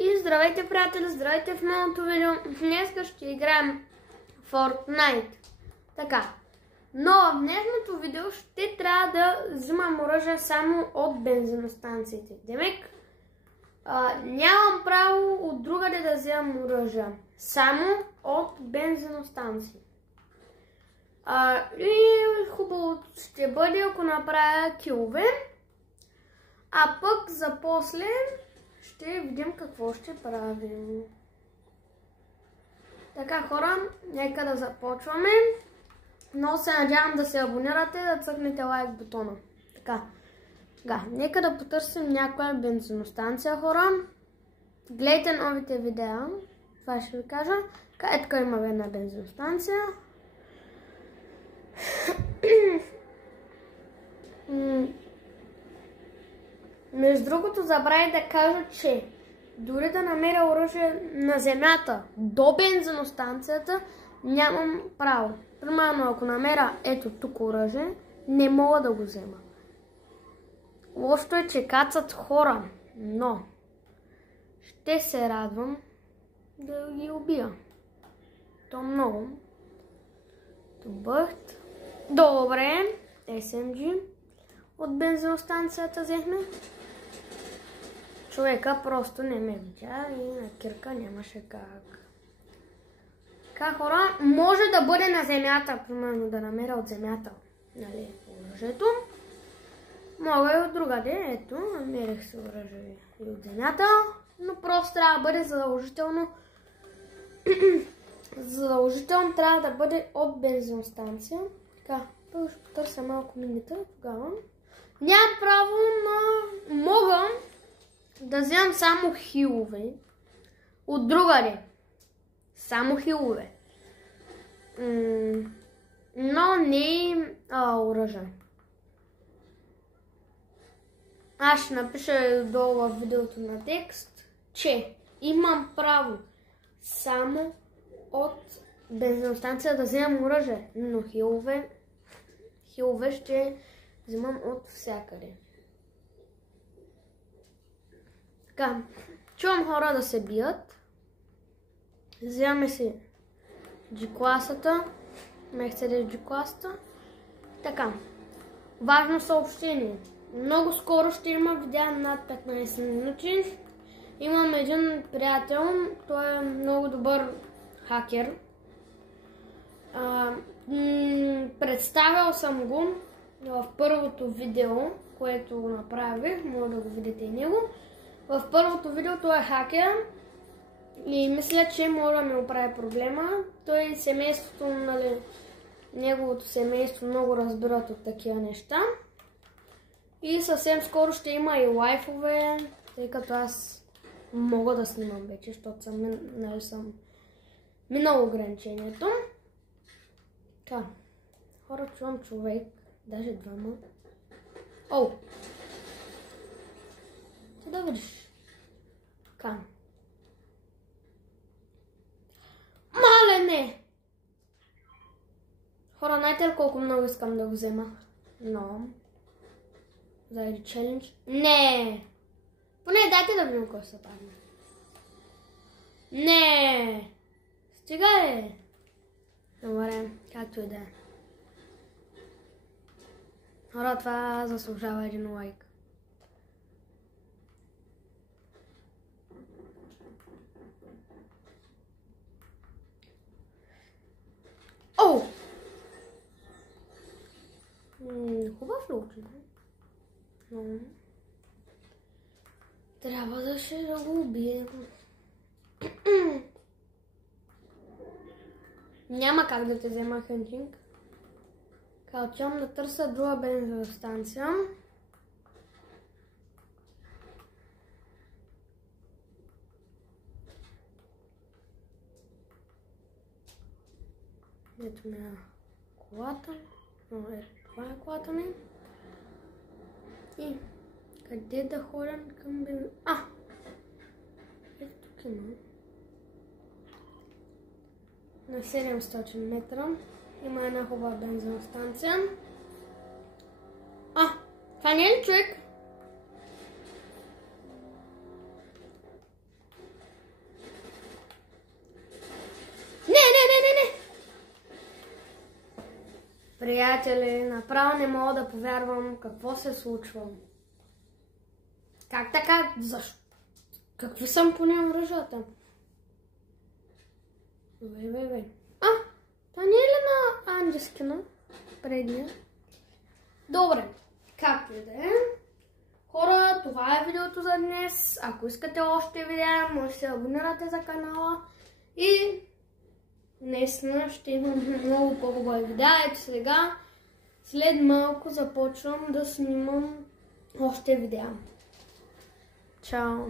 И здравейте, приятели, здравейте в новото видео. Днес ще играем Fortnite. Така, но в днешното видео ще трябва да взимам оръжие само от бензиностанциите. Демек, нямам право от другаде да вземам оръжие. Само от бензиностанции. И хубаво ще бъде, ако направя килове. А пък за после ще видим какво ще правим. Така, хора, нека да започваме. Много се надявам да се абонирате, да цъкнете лайк бутона. Така, нека да потърсим някоя бензиностанция, хора. Гледайте новите видеа. Това ще ви кажа. Ето има една бензиностанция. Между другото, забравих да кажа, че дори да намеря оръжие на земята до бензиностанцията, нямам право. Примерно, ако намеря ето тук оръжие, не мога да го взема. Лошото е, че кацат хора, но ще се радвам да ги убия. То много. Добре, SMG от бензиностанцията взехме. Човека просто не ме видя и на кирка нямаше как. Така, хора, може да бъде на земята, примерно да намеря от земята, нали, оръжието. Мога и от другаде, ето, намерих се оръжие и от земята, но просто трябва да бъде задължително. Задължително трябва да бъде от бензиностанция. Така, първо ще потърся малко минита, тогава. Нямам право, но мога да вземам само хилове от другаде. Само хилове. Но не оръжие. Аз ще напиша долу в видеото на текст, че имам право само от бензиностанция да вземам оръжие, но хилове ще вземам от всякъде. Така, чувам хора да се бият. Вземаме си G-класата, Mercedes G-класата. Така, важно съобщение. Много скоро ще има видео над 15 минути. Имам един приятел, той е много добър хакер. Представял съм го в първото видео, което направих, може да го видите и него. В първото видео той е хакер и мисля, че може да ми оправи проблема. Той семейството, нали, неговото семейство много разбират от такива неща. И съвсем скоро ще има и лайфове, тъй като аз мога да снимам вече, защото съм минал ограничението. Така, хора, чувам човек, даже двама. О! Ти да видиш. Така. Малене! Хора, знаете ли колко много искам да го взема? Но... заради челендж? Не! Поне дайте да видим кой се падне. Не! Стига е! Добре, както и да е. Хора, това заслужава един лайк. О! Хубав луч, но трябва да го убием. Няма как да те взема хънтинг. Отивам да търся друга бензиностанция. Ето ми е колата. Това е колата ми. И къде да ходим към бензин... Ето тук има. На 700 метра има една хубава бензиностанция. Това не е ли човек? Приятели, направо не мога да повярвам какво се случва. Как така? Защо? Какви съм поне оръжията? Вей. Това не е ли на Анджескина? Предния? Добре, както и да е. Хора, това е видеото за днес. Ако искате още видеа, може да се абонирате за канала. И наистина ще имам много по-хубави видеа. Ето сега, след малко започвам да снимам още видеа. Чао!